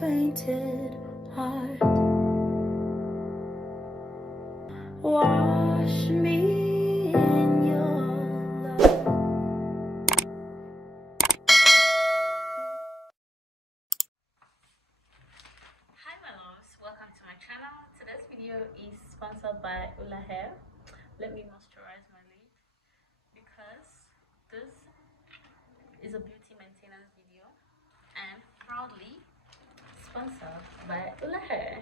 fainted heart. Wash me in your love. Hi my loves, welcome to my channel. Today's video is sponsored by ULAHAIR. Let me moisturize my lid because this is a beauty maintenance video and proudly sponsored by ULAHAIR.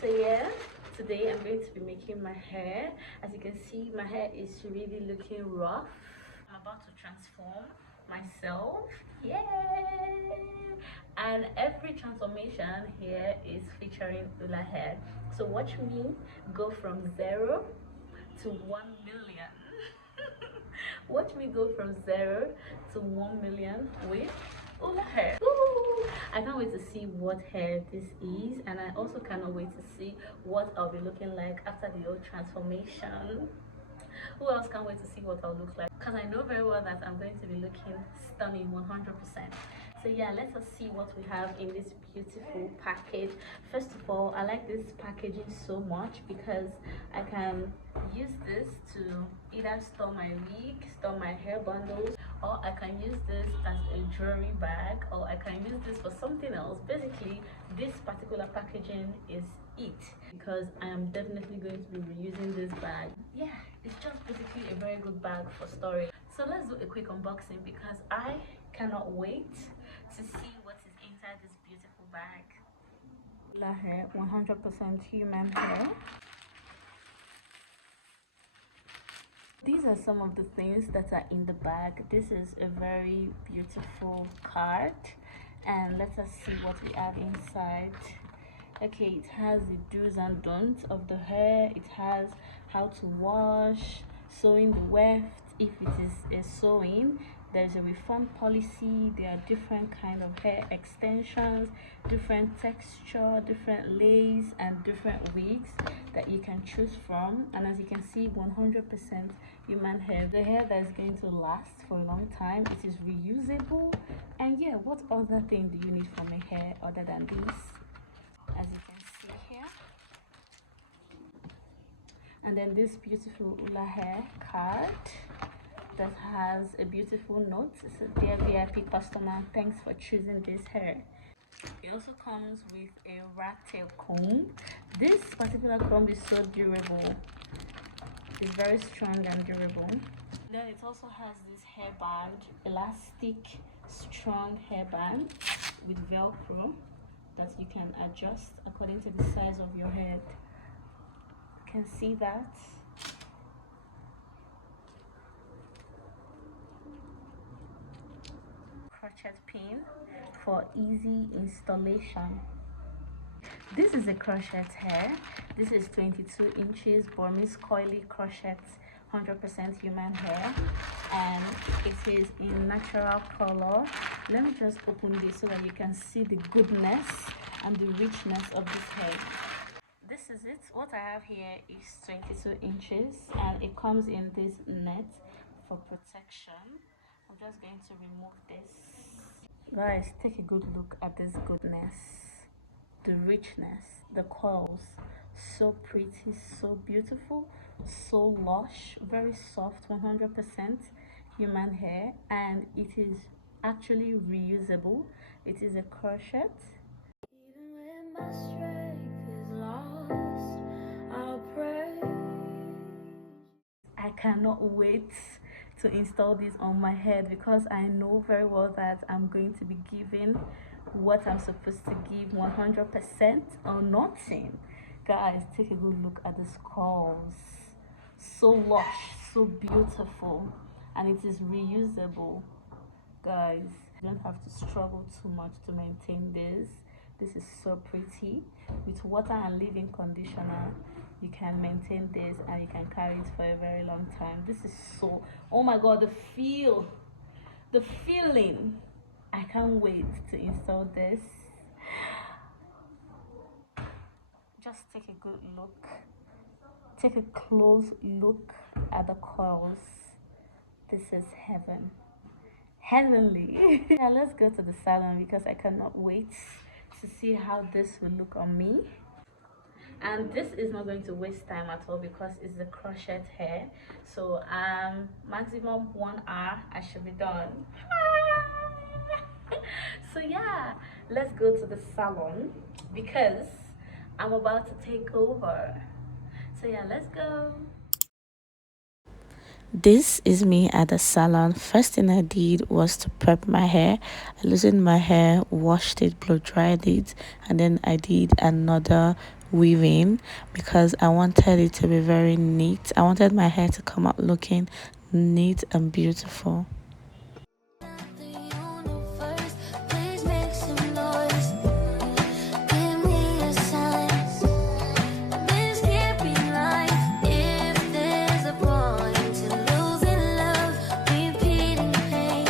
So yeah, today I'm going to be making my hair. As you can see, my hair is really looking rough. I'm about to transform myself. Yay! And every transformation here is featuring ULAHAIR. So watch me go from 0 to 1 million. Watch me go from 0 to 1 million with ULAHAIR. I can't wait to see what hair this is, and I also cannot wait to see what I'll be looking like after the whole transformation. Who else can't wait to see what I'll look like? Because I know very well that I'm going to be looking stunning 100%. So yeah, let us see what we have in this beautiful package. First of all, I like this packaging so much because I can use this to either store my wig, store my hair bundles, or I can use this as a jewelry bag, or I can use this for something else. Basically, this particular packaging is it, because I am definitely going to be reusing this bag. Yeah, it's just basically a very good bag for storage. So let's do a quick unboxing because I cannot wait to see what is inside this beautiful bag. ULAHAIR 100% human hair. These are some of the things that are in the bag. This is a very beautiful card, and let us see what we have inside. Okay, it has the do's and don'ts of the hair. It has how to wash, sewing the weft if it is a sewing. There's a refund policy. There are different kind of hair extensions, different texture, different lace, and different wigs that you can choose from. And as you can see, 100% human hair, the hair that is going to last for a long time. It is reusable. And yeah, what other thing do you need from a hair other than this? As you can see here, and then this beautiful ULAHAIR card that has a beautiful note. So dear VIP customer, thanks for choosing this hair. It also comes with a rat tail comb. This particular comb is so durable. It's very strong and durable. Then it also has this hairband, elastic strong hairband with velcro that you can adjust according to the size of your head. You can see that. Crochet pin for easy installation. This is a crochet hair. This is 22 inches Burmese coily crochet, 100% human hair, and it is in natural color. Let me just open this so that you can see the goodness and the richness of this hair. This is it. What I have here is 22 inches and it comes in this net for protection. I'm just going to remove this. Guys, take a good look at this goodness, the richness, the curls. So pretty, so beautiful, so lush, very soft, 100% human hair, and it is actually reusable. It is a crochet. Even when my strength is lost, I'll pray. I cannot wait to install this on my head because I know very well that I'm going to be giving what I'm supposed to give 100% or nothing. Guys, take a good look at the curls. So lush, so beautiful, and it is reusable. Guys, you don't have to struggle too much to maintain this. This is so pretty. With water and leave-in conditioner, you can maintain this and you can carry it for a very long time. This is so, oh my god, the feeling. I can't wait to install this. Just take a good look, take a close look at the curls. This is heavenly. Yeah, let's go to the salon because I cannot wait to see how this will look on me. And this is not going to waste time at all because it's the crochet hair. So maximum 1 hour I should be done. So yeah, let's go to the salon because I'm about to take over. So yeah, let's go. This is me at the salon. First thing I did was to prep my hair. I loosened my hair, washed it, blow dried it, and then I did another weaving because I wanted it to be very neat. I wanted my hair to come out looking neat and beautiful. The universe, please make some noise. Give me a sign. This can't be life. If there's a point to losing love, repeating pain,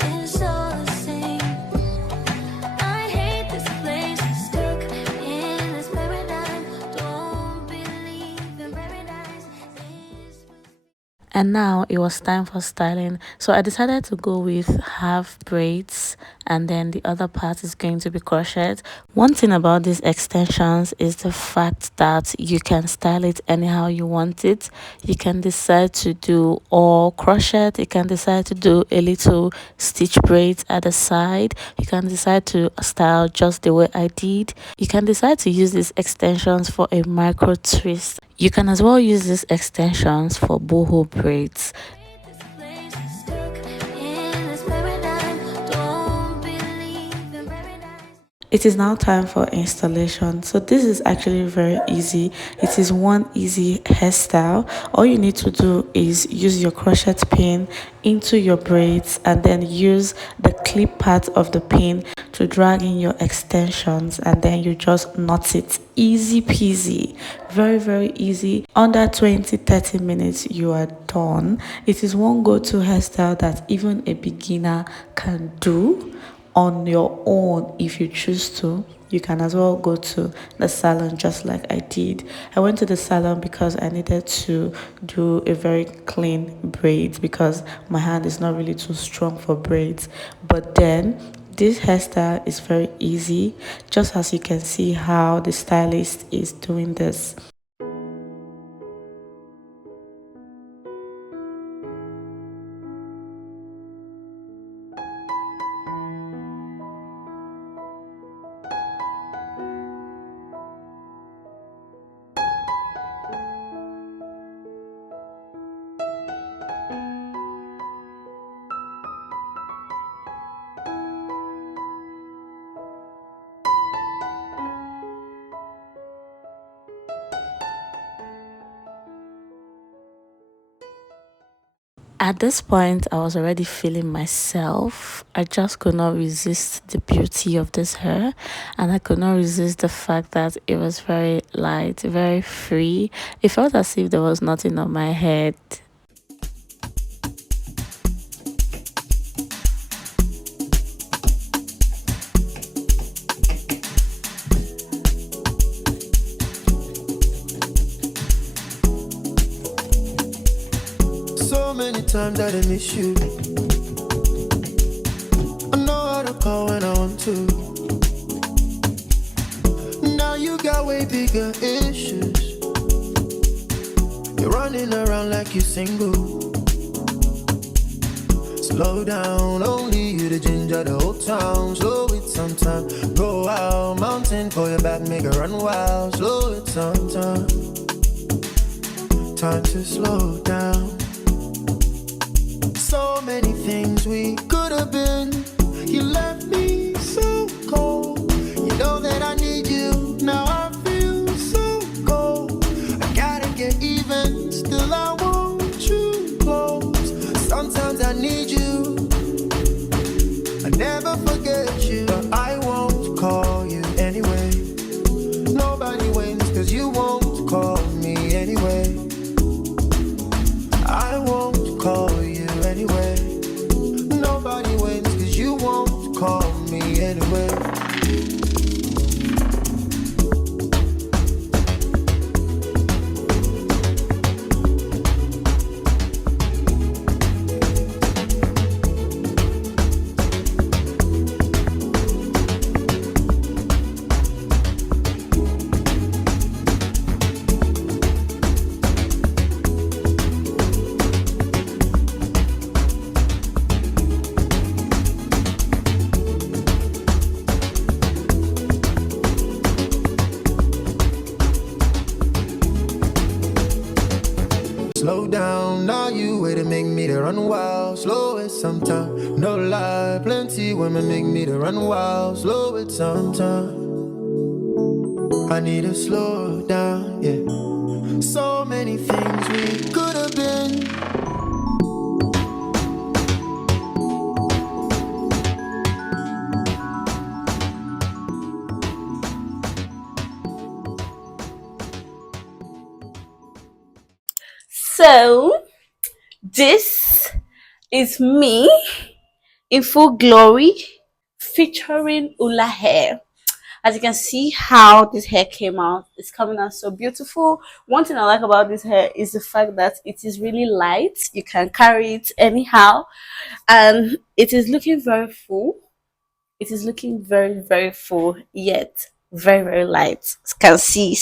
it's all the same. I hate this place, stuck in this paradigm. Don't believe in paradise. And now it was time for styling, so I decided to go with half braids and then the other part is going to be crochet. One thing about these extensions is the fact that you can style it anyhow you want it. You can decide to do all crochet, you can decide to do a little stitch braids at the side, you can decide to style just the way I did, you can decide to use these extensions for a micro twist. You can as well use these extensions for boho braids. It is now time for installation. So this is actually very easy. It is one easy hairstyle. All you need to do is use your crochet pin into your braids and then use the clip part of the pin to drag in your extensions and then you just knot it. Easy peasy, very easy. Under 20-30 minutes you are done. It is one go-to hairstyle that even a beginner can do on your own. If you choose to, you can as well go to the salon just like I did. I went to the salon because I needed to do a very clean braids because my hand is not really too strong for braids. But then this hairstyle is very easy, just as you can see how the stylist is doing this. At this point, I was already feeling myself. I just could not resist the beauty of this hair, and I could not resist the fact that it was very light, very free. It felt as if there was nothing on my head. So many times that I miss you. I know how to call when I want to. Now you got way bigger issues. You're running around like you're single. Slow down, only you the ginger the whole town. Slow it sometime. Go out, mountain for your back, make it run wild. Slow it sometime. Time to slow down. So many things we could have been. You left me so cold. You know that I need you. Now I feel so cold. I gotta get even. Still I want you close. Sometimes I need you. I never forget you. But I won't call you anyway. Nobody wins cause you won't call me anyway. I won't call you anyway. Nobody wins cause you won't call me anyway. run wild, slow it sometime. No lie, plenty women make me to run wild, slow it sometime. I need to slow down, yeah. So many things we could have been. So this is me in full glory featuring ULA hair. As you can see how this hair came out, it's coming out so beautiful. One thing I like about this hair is the fact that it is really light. You can carry it anyhow, and it is looking very full. It is looking very full, yet very light. You can see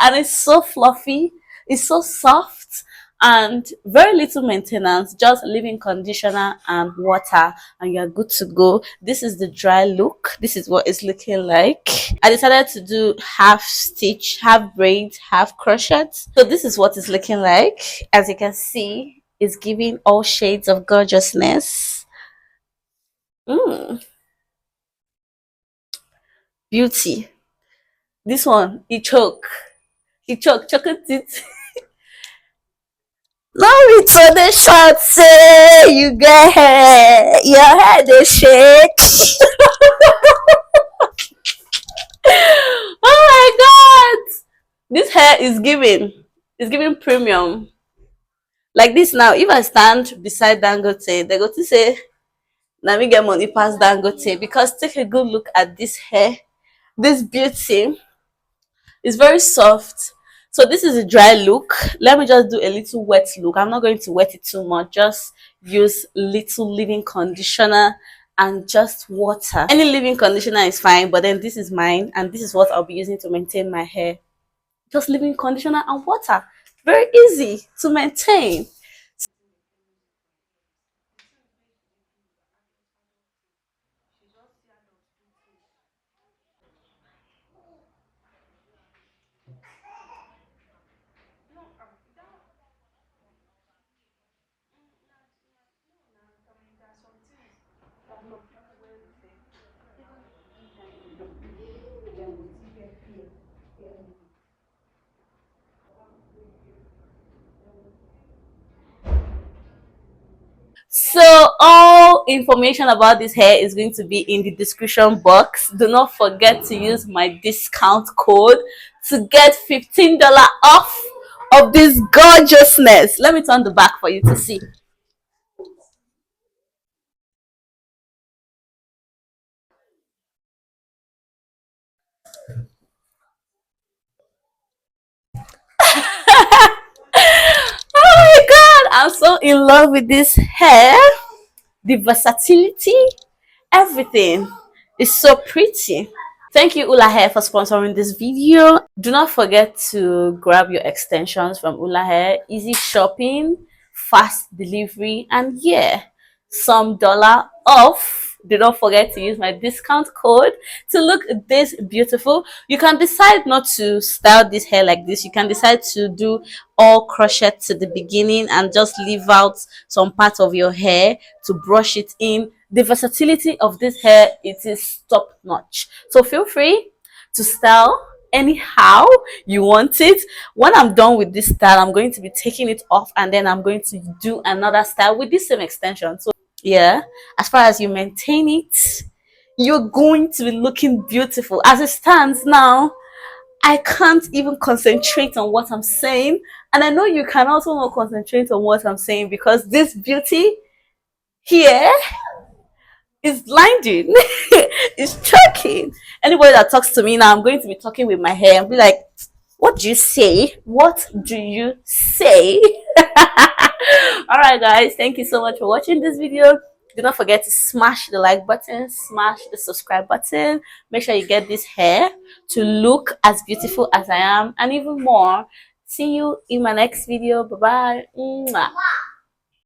and it's so fluffy, it's so soft, and very little maintenance, just leave-in conditioner and water and you're good to go. This is the dry look. This is what it's looking like. I decided to do half stitch, half braid, half crochet. So this is what it's looking like. As you can see, it's giving all shades of gorgeousness. Beauty. This one, he choke chocolate it. No return the shot, say you get hair, your head is shake. Oh my god, this hair is giving premium. Like this now, if I stand beside Dangote, they go to say, "Let me get money past Dangote," because take a good look at this hair, this beauty. It's very soft. So this is a dry look. Let me just do a little wet look. I'm not going to wet it too much. Just use little leave-in conditioner and just water. Any leave-in conditioner is fine, but then this is mine and this is what I'll be using to maintain my hair. Just leave-in conditioner and water. Very easy to maintain. So all information about this hair is going to be in the description box. Do not forget to use my discount code to get $15 off of this gorgeousness. Let me turn the back for you to see. Oh my god, I'm so in love with this hair. The versatility, everything is so pretty. Thank you ULAHAIR for sponsoring this video. Do not forget to grab your extensions from ULAHAIR. Easy shopping, fast delivery, and yeah, some dollar off. Do not forget to use my discount code to look this beautiful. You can decide not to style this hair like this. You can decide to do all crochet to the beginning and just leave out some part of your hair to brush it in. The versatility of this hair, it is top notch. So feel free to style anyhow you want it. When I'm done with this style, I'm going to be taking it off and then I'm going to do another style with this same extension. So yeah, as far as you maintain it, you're going to be looking beautiful. As it stands now, I can't even concentrate on what I'm saying, and I know you can also not concentrate on what I'm saying because this beauty here is blinding. It's choking. Anybody that talks to me now, I'm going to be talking with my hair and be like, what do you say? What do you say? All right guys, thank you so much for watching this video. Do not forget to smash the like button, smash the subscribe button. Make sure you get this hair to look as beautiful as I am and even more. See you in my next video. Bye bye.